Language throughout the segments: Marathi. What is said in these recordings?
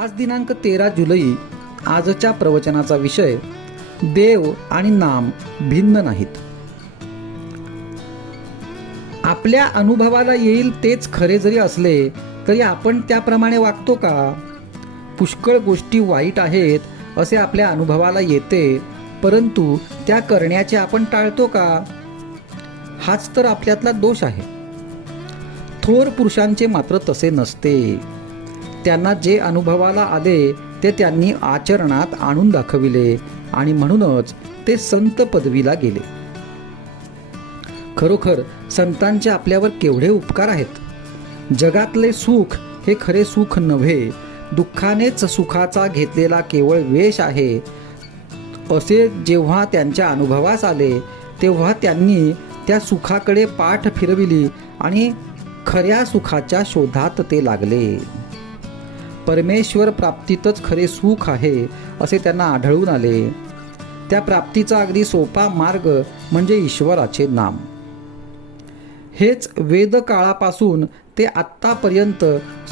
आज दिनांक तेरा जुलै आजच्या प्रवचनाचा विषय देव आणि नाम भिन्न नाहीत आपल्या अनुभवाला येईल तेच खरे जरी असले तरी आपण त्याप्रमाणे वागतो का पुष्कळ गोष्टी वाईट आहेत असे आपल्या अनुभवाला येते परंतु त्या करण्याचे आपण टाळतो का हाच तर आपल्यातला दोष आहे थोर पुरुषांचे मात्र तसे नसते त्यांना जे अनुभवाला आले ते त्यांनी आचरणात आणून दाखविले आणि म्हणूनच ते संत पदवीला गेले खरोखर संतांचे आपल्यावर केवढे उपकार आहेत जगातले सुख हे खरे सुख नव्हे दुःखानेच सुखाचा घेतलेला केवळ वेश आहे असे जेव्हा त्यांच्या अनुभवास आले तेव्हा त्यांनी त्या सुखाकडे पाठ फिरविली आणि खऱ्या सुखाच्या शोधात ते लागले परमेश्वर प्राप्तीतच खरे सुख आहे असे त्यांना आढळून आले त्या प्राप्तीचा अगदी सोपा मार्ग म्हणजे ईश्वराचे नाम हेच वेदकाळापासून ते आत्तापर्यंत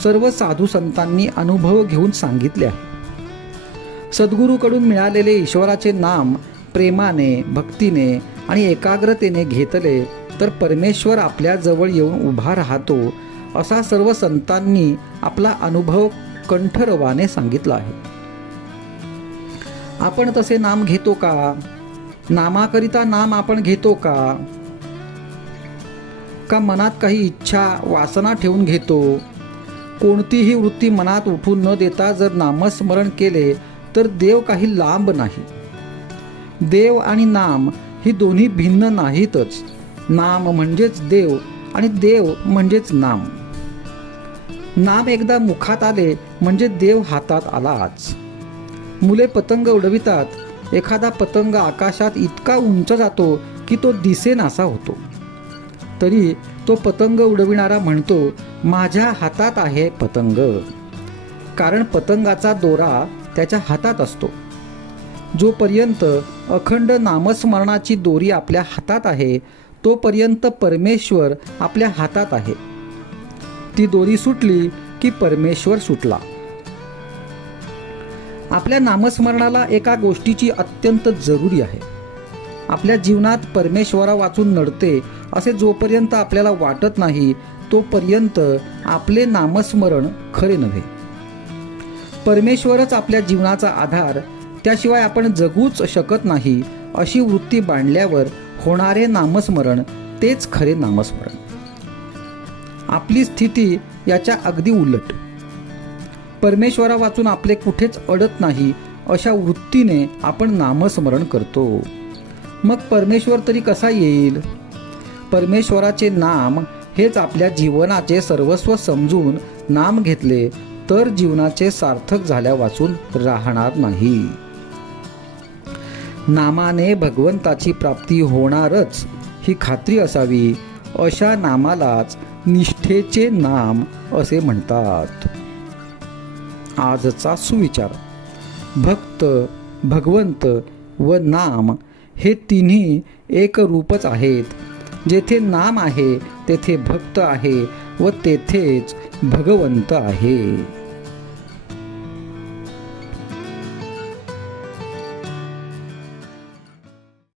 सर्व साधू संतांनी अनुभव घेऊन सांगितले आहे सद्गुरूकडून मिळालेले ईश्वराचे नाम प्रेमाने भक्तीने आणि एकाग्रतेने घेतले तर परमेश्वर आपल्या जवळ येऊन उभा राहतो असा सर्व संतांनी आपला अनुभव कंठरवाने सांगितलं आहे आपण तसे नाम घेतो का नामाकरिता नाम आपण घेतो का का मनात काही इच्छा वासना ठेवून घेतो कोणतीही वृत्ती मनात उठून न देता जर नामस्मरण केले तर देव काही लांब नाही देव आणि नाम ही दोन्ही भिन्न नाहीतच नाम म्हणजेच देव आणि देव म्हणजेच नाम नाम एकदा मुखात आले म्हणजे देव हातात आलाच मुले पतंग उडवितात एखादा पतंग आकाशात इतका उंच जातो की तो दिसेनासा होतो तरी तो पतंग उडविणारा म्हणतो माझ्या हातात आहे पतंग कारण पतंगाचा दोरा त्याच्या हातात असतो जोपर्यंत अखंड नामस्मरणाची दोरी आपल्या हातात आहे तोपर्यंत परमेश्वर आपल्या हातात आहे ती दोरी सुटली की परमेश्वर सुटला आपल्या नामस्मरणाला एका गोष्टीची अत्यंत जरुरी आहे आपल्या जीवनात परमेश्वरा वाचून नडते असे जोपर्यंत आपल्याला वाटत नाही तोपर्यंत आपले नामस्मरण खरे नव्हे परमेश्वरच आपल्या जीवनाचा आधार त्याशिवाय आपण जगूच शकत नाही अशी वृत्ती बांधल्यावर होणारे नामस्मरण तेच खरे नामस्मरण आपली स्थिती याच्या अगदी उलट परमेश्वरा वाचून आपले कुठेच अडत नाही अशा वृत्तीने आपण नामस्मरण करतो मग परमेश्वर तरी कसा येईल परमेश्वराचे नाम हेच आपल्या जीवनाचे सर्वस्व समजून नाम घेतले तर जीवनाचे सार्थक झाल्या वाचून राहणार नाही नामाने भगवंताची प्राप्ती होणारच ही खात्री असावी अशा नामालाच निष्ठ कथेचे नाम असे म्हणतात आजचा सुविचार भक्त भगवंत व नाम हे तिन्ही रूपच आहेत जेथे नाम आहे तेथे भक्त आहे व तेथेच भगवंत आहे